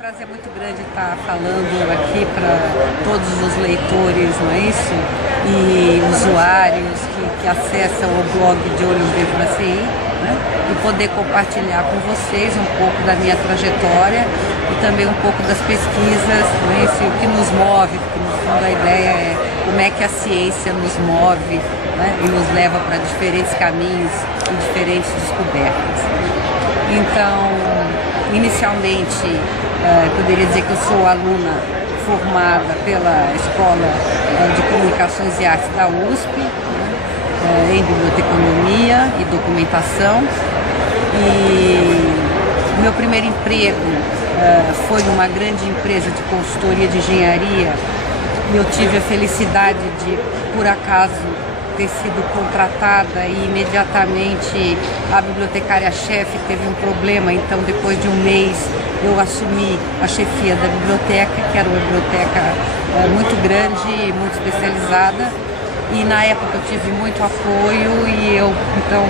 prazer muito grande estar falando aqui para todos os leitores, não é isso? E usuários que acessam o blog de Olho Vivo na CI, né? E poder compartilhar com vocês um pouco da minha trajetória e também um pouco das pesquisas, não é isso? O que nos move, porque no fundo a ideia é como é que a ciência nos move, né? E nos leva para diferentes caminhos e diferentes descobertas. Então, inicialmente, poderia dizer que eu sou aluna formada pela Escola de Comunicações e Artes da USP, né, em Biblioteconomia e Documentação. E meu primeiro emprego foi numa grande empresa de consultoria de engenharia. E eu tive a felicidade de, por acaso, ter sido contratada e imediatamente a bibliotecária-chefe teve um problema, então depois de um mês eu assumi a chefia da biblioteca, que era uma biblioteca muito grande, muito especializada, e na época eu tive muito apoio e eu então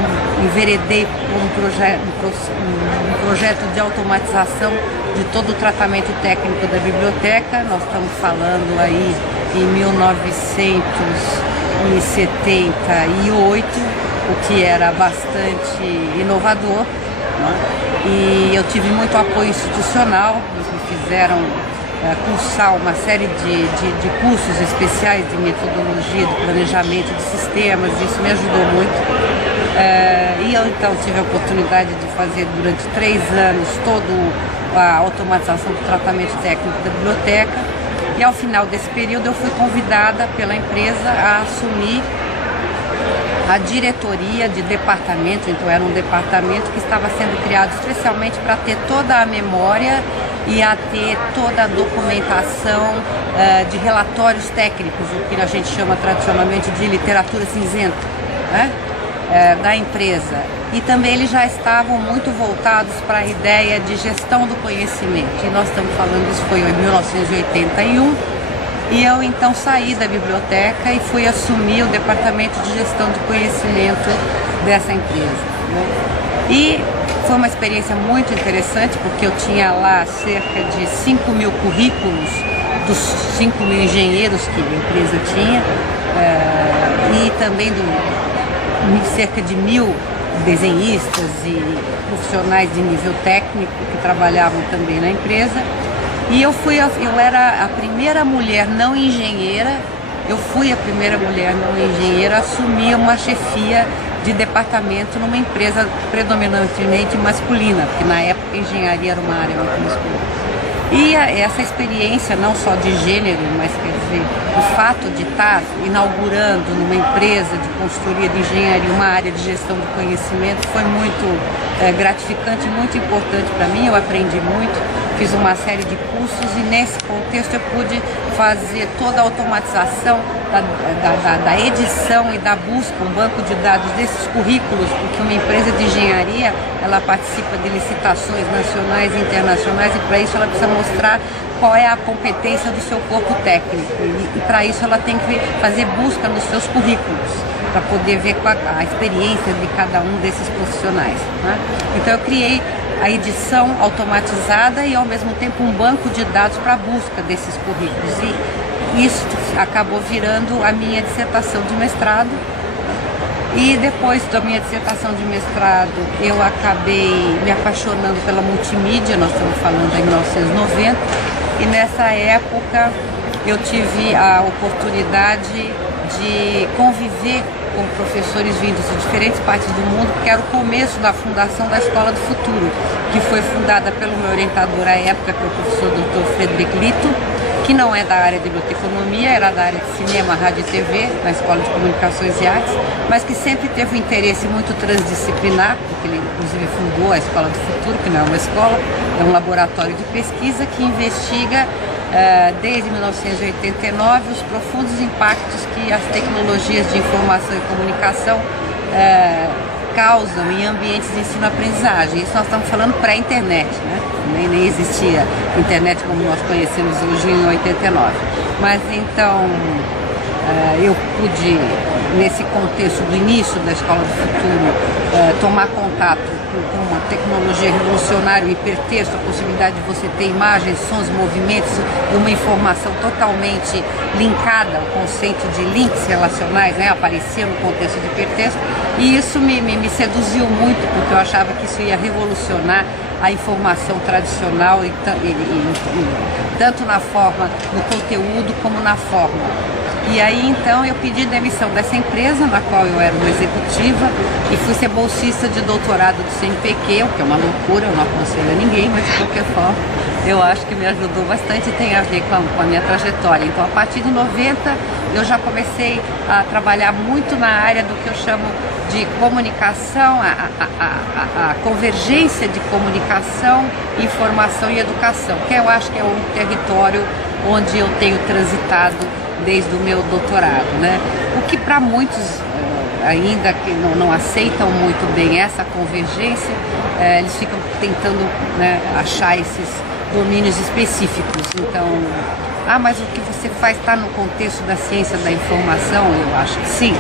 enveredei por um projeto de automatização de todo o tratamento técnico da biblioteca. Nós estamos falando aí em 1978, o que era bastante inovador, né? E eu tive muito apoio institucional. Eles me fizeram cursar uma série de cursos especiais de metodologia, de planejamento de sistemas. Isso me ajudou muito. E eu então tive a oportunidade de fazer durante 3 anos toda a automatização do tratamento técnico da biblioteca. E ao final desse período eu fui convidada pela empresa a assumir a diretoria de departamento. Então era um departamento que estava sendo criado especialmente para ter toda a memória e a ter toda a documentação de relatórios técnicos, o que a gente chama tradicionalmente de literatura cinzenta, né? Da empresa. E também eles já estavam muito voltados para a ideia de gestão do conhecimento. E nós estamos falando, isso foi em 1981, e eu então saí da biblioteca e fui assumir o departamento de gestão do conhecimento dessa empresa, né? E foi uma experiência muito interessante, porque eu tinha lá cerca de 5.000 currículos dos 5.000 engenheiros que a empresa tinha, e também cerca de 1.000 desenhistas e profissionais de nível técnico que trabalhavam também na empresa. E eu era a primeira mulher não engenheira, a assumir uma chefia de departamento numa empresa predominantemente masculina, porque na época a engenharia era uma área muito masculina. E essa experiência, não só de gênero, mas quer dizer, o fato de estar inaugurando numa empresa de consultoria de engenharia uma área de gestão do conhecimento foi muito gratificante, muito importante para mim. Eu aprendi muito, fiz uma série de cursos e nesse contexto eu pude fazer toda a automatização da edição e da busca, um banco de dados desses currículos, porque uma empresa de engenharia ela participa de licitações nacionais e internacionais, e para isso ela precisa mostrar qual é a competência do seu corpo técnico, e para isso ela tem que fazer busca nos seus currículos para poder ver qual a experiência de cada um desses profissionais, né? Então eu criei a edição automatizada e ao mesmo tempo um banco de dados para a busca desses currículos, e isso acabou virando a minha dissertação de mestrado. E depois da minha dissertação de mestrado eu acabei me apaixonando pela multimídia. Nós estamos falando em 1990, e nessa época eu tive a oportunidade de conviver com professores vindos de diferentes partes do mundo, porque era o começo da fundação da Escola do Futuro, que foi fundada pelo meu orientador à época, que é o professor Dr. Frederic Lito, que não é da área de biblioteconomia, era da área de cinema, rádio e TV, na Escola de Comunicações e Artes, mas que sempre teve um interesse muito transdisciplinar, porque ele inclusive fundou a Escola do Futuro, que não é uma escola, é um laboratório de pesquisa que investiga desde 1989 os profundos impactos que as tecnologias de informação e comunicação causam em ambientes de ensino-aprendizagem. Isso nós estamos falando pré-internet, né? Nem existia internet como nós conhecemos hoje em 89. Mas então eu pude, nesse contexto do início da Escola do Futuro, tomar contato com uma tecnologia revolucionária, o hipertexto, a possibilidade de você ter imagens, sons, movimentos e uma informação totalmente linkada ao conceito de links relacionais, né, aparecia no contexto de hipertexto, e isso me seduziu muito, porque eu achava que isso ia revolucionar a informação tradicional, tanto na forma, no conteúdo, como na forma. E aí então eu pedi demissão dessa empresa na qual eu era uma executiva e fui ser bolsista de doutorado do CNPq, o que é uma loucura, eu não aconselho a ninguém, mas de qualquer forma eu acho que me ajudou bastante e tem a ver com a minha trajetória. Então a partir de 90 eu já comecei a trabalhar muito na área do que eu chamo de comunicação, a convergência de comunicação, informação e educação, que eu acho que é um território onde eu tenho transitado desde o meu doutorado, né? O que para muitos ainda que não aceitam muito bem essa convergência, eles ficam tentando, né, achar esses domínios específicos. Então, mas o que você faz está no contexto da ciência da informação? Eu acho que sim.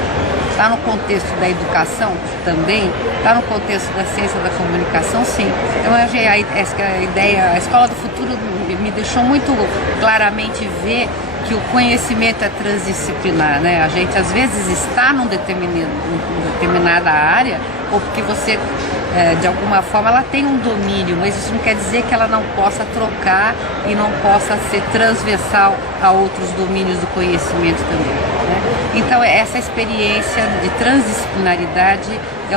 Está no contexto da educação também? Está no contexto da ciência da comunicação? Sim. Então, a Escola do Futuro me deixou muito claramente ver que o conhecimento é transdisciplinar, né? A gente às vezes está numa determinada área, ou porque você, de alguma forma, ela tem um domínio, mas isso não quer dizer que ela não possa trocar e não possa ser transversal a outros domínios do conhecimento também, né? Então essa experiência de transdisciplinaridade é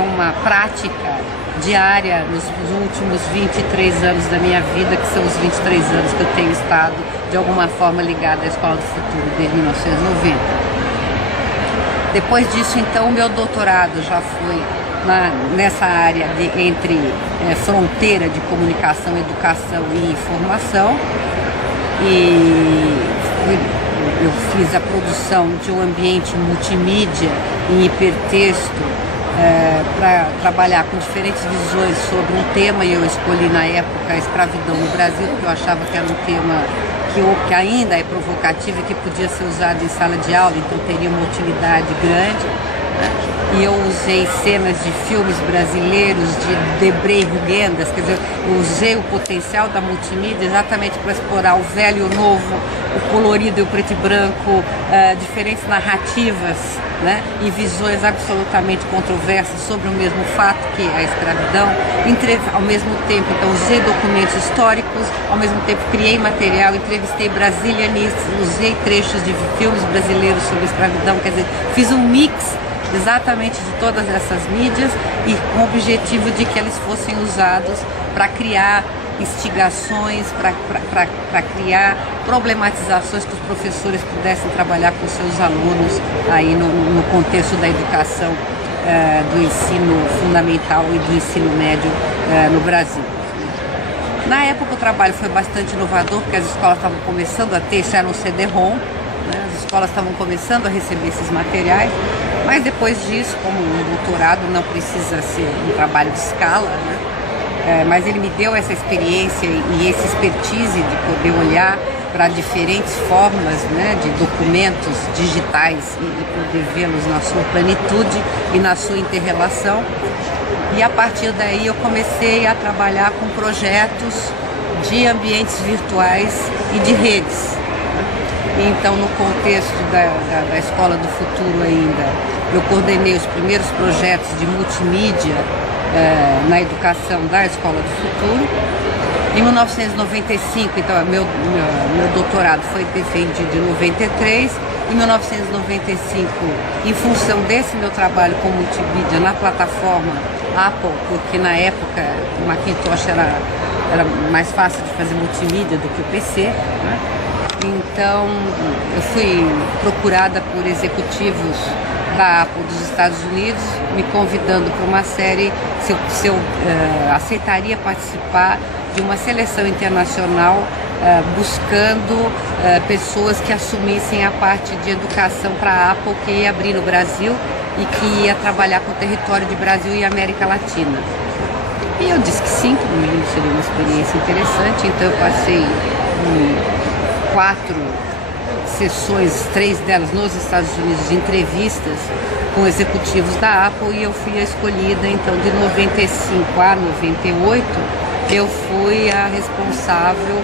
uma prática diária nos últimos 23 anos da minha vida, que são os 23 anos que eu tenho estado de alguma forma ligada à Escola do Futuro desde 1990. Depois disso, então, o meu doutorado já foi nessa área entre fronteira de comunicação, educação e informação, e eu fiz a produção de um ambiente multimídia em hipertexto para trabalhar com diferentes visões sobre um tema, e eu escolhi na época a escravidão no Brasil, porque eu achava que era um tema que ainda é provocativo e que podia ser usado em sala de aula, então teria uma utilidade grande, né? E eu usei cenas de filmes brasileiros, de Debré e Rugendas, quer dizer, eu usei o potencial da multimídia exatamente para explorar o velho e o novo, o colorido e o preto e branco, diferentes narrativas, né, e visões absolutamente controversas sobre o mesmo fato, que é a escravidão. Ao mesmo tempo, então, usei documentos históricos, ao mesmo tempo criei material, entrevistei brasilianistas, usei trechos de filmes brasileiros sobre a escravidão, quer dizer, fiz um mix exatamente de todas essas mídias e com o objetivo de que eles fossem usados para criar instigações, para criar problematizações, que os professores pudessem trabalhar com seus alunos aí no contexto da educação, do ensino fundamental e do ensino médio no Brasil. Na época o trabalho foi bastante inovador, porque as escolas estavam começando a ter, isso era um CD-ROM, né? As escolas estavam começando a receber esses materiais, mas depois disso, como um doutorado não precisa ser um trabalho de escala, né? Mas ele me deu essa experiência e esse expertise de poder olhar para diferentes formas, né, de documentos digitais e poder vê-los na sua plenitude e na sua interrelação. E a partir daí eu comecei a trabalhar com projetos de ambientes virtuais e de redes. Então, no contexto da Escola do Futuro ainda, eu coordenei os primeiros projetos de multimídia na educação da Escola do Futuro. Em 1995, então, meu doutorado foi defendido em 93. Em 1995, em função desse meu trabalho com multimídia na plataforma Apple, porque na época o Macintosh era mais fácil de fazer multimídia do que o PC, né? Então, eu fui procurada por executivos da Apple dos Estados Unidos, me convidando para uma série, se eu aceitaria participar de uma seleção internacional buscando pessoas que assumissem a parte de educação para a Apple, que ia abrir no Brasil e que ia trabalhar com o território de Brasil e América Latina. E eu disse que sim, que no mínimo seria uma experiência interessante, então eu passei 4 sessões, 3 delas nos Estados Unidos, de entrevistas com executivos da Apple, e eu fui a escolhida. Então, de 95 a 98, eu fui a responsável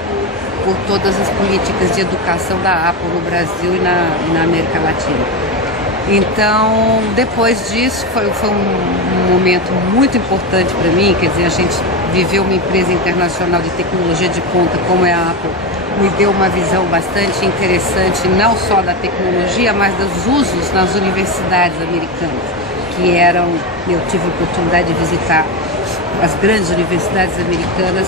por todas as políticas de educação da Apple no Brasil e na América Latina. Então, depois disso, foi um momento muito importante para mim. Quer dizer, a gente viveu uma empresa internacional de tecnologia de ponta como é a Apple, me deu uma visão bastante interessante, não só da tecnologia, mas dos usos nas universidades americanas, que eram, eu tive a oportunidade de visitar as grandes universidades americanas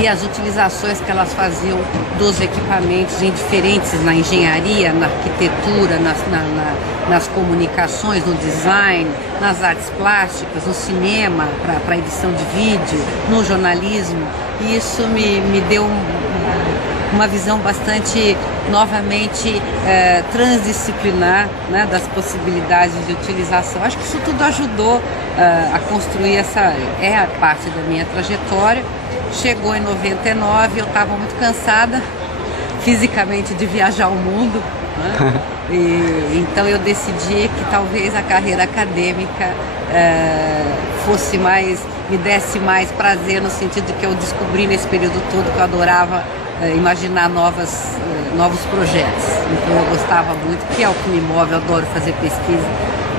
e as utilizações que elas faziam dos equipamentos em diferentes, na engenharia, na arquitetura, nas comunicações, no design, nas artes plásticas, no cinema, para edição de vídeo, no jornalismo. E isso me deu uma visão bastante, novamente, transdisciplinar, né, das possibilidades de utilização. Acho que isso tudo ajudou a construir a parte da minha trajetória. Chegou em 99, eu estava muito cansada fisicamente de viajar o mundo, né? Então eu decidi que talvez a carreira acadêmica me desse mais prazer, no sentido de que eu descobri nesse período todo que eu adorava imaginar novos projetos. Então eu gostava muito, que é o que me move, eu adoro fazer pesquisa.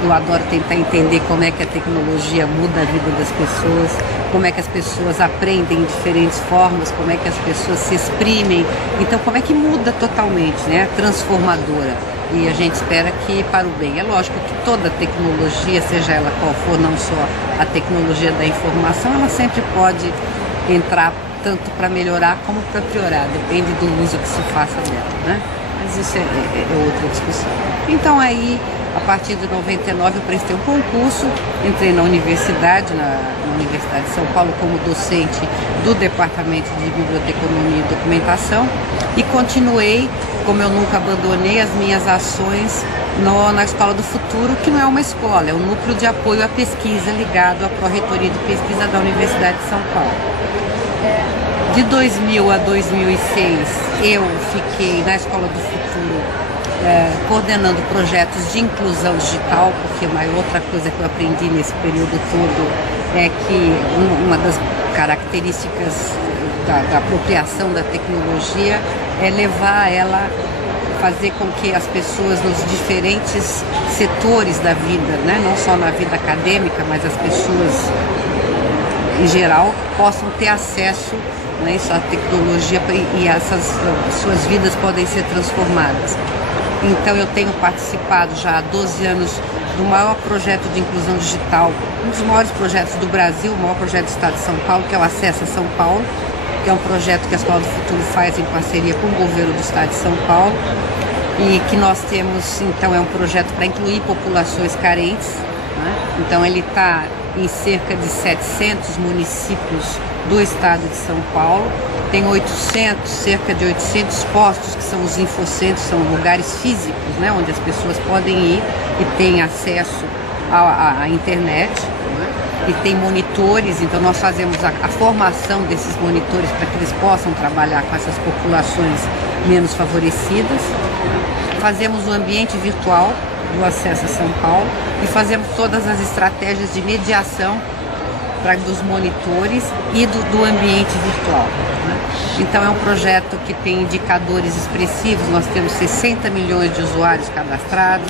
Eu adoro tentar entender como é que a tecnologia muda a vida das pessoas, como é que as pessoas aprendem de diferentes formas, como é que as pessoas se exprimem. Então, como é que muda totalmente, né? Transformadora. E a gente espera que para o bem. É lógico que toda tecnologia, seja ela qual for, não só a tecnologia da informação, ela sempre pode entrar tanto para melhorar como para piorar. Depende do uso que se faça dela, né? Mas isso é outra discussão. Então, aí, a partir de 99, eu prestei um concurso, entrei na Universidade de São Paulo como docente do Departamento de Biblioteconomia e Documentação, e continuei, como eu nunca abandonei, as minhas ações na Escola do Futuro, que não é uma escola, é um núcleo de apoio à pesquisa ligado à Pró-Reitoria de Pesquisa da Universidade de São Paulo. De 2000 a 2006, eu fiquei na Escola do Futuro coordenando projetos de inclusão digital, porque uma outra coisa que eu aprendi nesse período todo é que uma das características da apropriação da tecnologia é levar ela, fazer com que as pessoas nos diferentes setores da vida, né, não só na vida acadêmica, mas as pessoas em geral possam ter acesso, né, à tecnologia, e essas suas vidas podem ser transformadas. Então eu tenho participado já há 12 anos do maior projeto de inclusão digital, um dos maiores projetos do Brasil, o maior projeto do Estado de São Paulo, que é o Acessa São Paulo, que é um projeto que a Escola do Futuro faz em parceria com o governo do Estado de São Paulo, e que nós temos, então, é um projeto para incluir populações carentes, né? Então ele está em cerca de 700 municípios do estado de São Paulo, tem cerca de 800 postos, que são os infocentros, são lugares físicos, né, onde as pessoas podem ir e têm acesso à internet, né? E tem monitores, então nós fazemos a formação desses monitores para que eles possam trabalhar com essas populações menos favorecidas. Fazemos o ambiente virtual do Acessa São Paulo e fazemos todas as estratégias de mediação dos monitores e do ambiente virtual, né? Então é um projeto que tem indicadores expressivos. Nós temos 60 milhões de usuários cadastrados,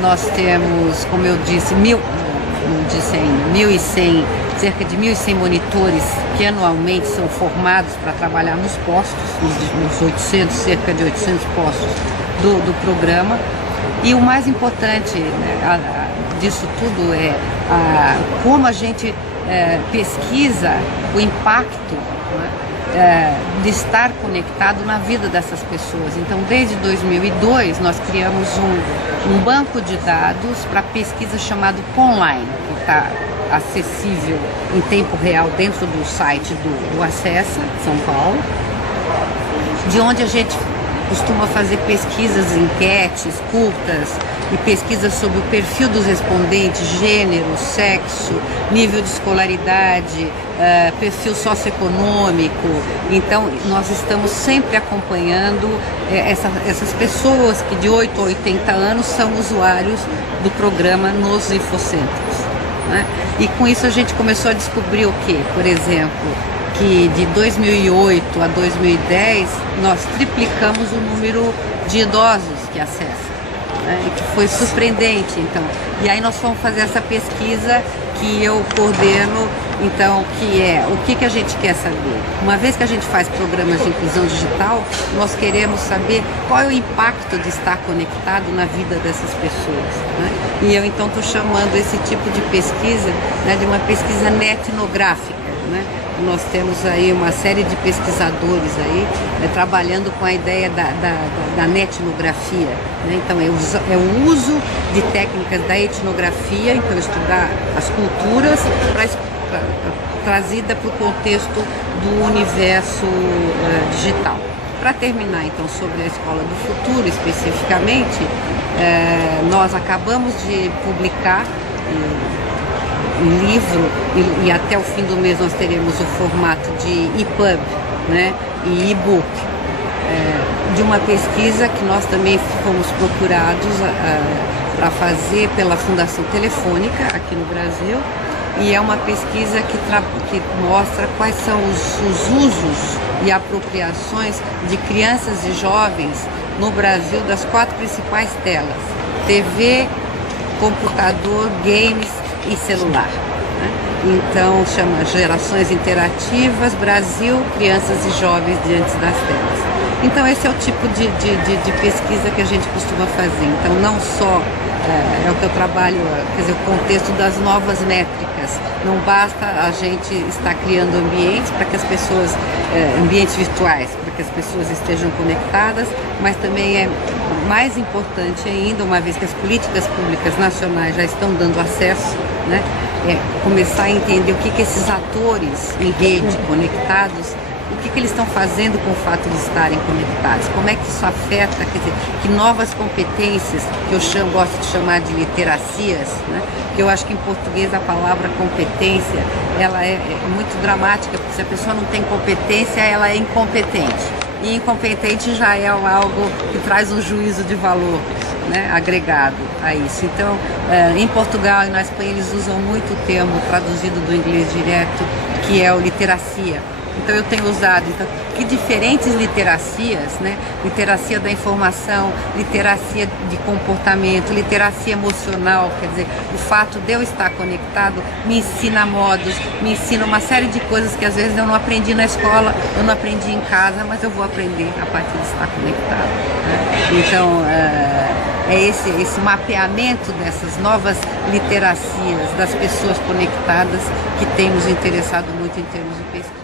nós temos, como eu disse, cerca de 1.100 monitores que anualmente são formados para trabalhar nos postos, cerca de 800 postos do programa. E o mais importante, né, disso tudo é como a gente pesquisa o impacto, né, de estar conectado na vida dessas pessoas. Então, desde 2002, nós criamos um banco de dados para pesquisa chamado Online, que está acessível em tempo real dentro do site do Acessa São Paulo, de onde a gente costuma fazer pesquisas, enquetes, curtas e pesquisas sobre o perfil dos respondentes, gênero, sexo, nível de escolaridade, perfil socioeconômico. Então, nós estamos sempre acompanhando essas pessoas que de 8 a 80 anos são usuários do programa nos infocentros, né? E com isso a gente começou a descobrir o quê? Por exemplo, que de 2008 a 2010 nós triplicamos o número de idosos que acessam, né? E que foi surpreendente. Então, e aí nós fomos fazer essa pesquisa que eu coordeno, então, que é o que a gente quer saber. Uma vez que a gente faz programas de inclusão digital, nós queremos saber qual é o impacto de estar conectado na vida dessas pessoas, né? E eu então estou chamando esse tipo de pesquisa, né, de uma pesquisa netnográfica, né? Nós temos aí uma série de pesquisadores aí, né, trabalhando com a ideia da netnografia, né? Então é o uso de técnicas da etnografia, então estudar as culturas trazida para o contexto do universo digital. Para terminar então sobre a Escola do Futuro especificamente, nós acabamos de publicar um livro e até o fim do mês nós teremos o formato de EPUB, né, e e-book, de uma pesquisa que nós também fomos procurados para fazer pela Fundação Telefônica aqui no Brasil, e é uma pesquisa que mostra quais são os usos e apropriações de crianças e jovens no Brasil das 4 principais telas: TV, computador, games e celular, né? Então chama Gerações Interativas Brasil, Crianças e Jovens Diante das Telas. Então esse é o tipo de pesquisa que a gente costuma fazer. Então não só é o que eu trabalho, quer dizer, o contexto das novas métricas. Não basta a gente estar criando ambientes para que as pessoas, ambientes virtuais, para que as pessoas estejam conectadas, mas também é mais importante ainda, uma vez que as políticas públicas nacionais já estão dando acesso, né, começar a entender o que esses atores em rede conectados, o que eles estão fazendo com o fato de estarem conectados, como é que isso afeta, quer dizer, que novas competências, que eu gosto de chamar de literacias, né? Que eu acho que em português a palavra competência, ela é muito dramática, porque se a pessoa não tem competência, ela é incompetente. E incompetente já é algo que traz um juízo de valor, né, agregado a isso. Então, em Portugal e na Espanha eles usam muito o termo traduzido do inglês direto, que é o literacia. Então eu tenho usado, que diferentes literacias, né? Literacia da informação, literacia de comportamento, literacia emocional, quer dizer, o fato de eu estar conectado me ensina modos, me ensina uma série de coisas que às vezes eu não aprendi na escola, eu não aprendi em casa, mas eu vou aprender a partir de estar conectado, né? Então, é esse mapeamento dessas novas literacias das pessoas conectadas que tem nos interessado muito em termos de pesquisa.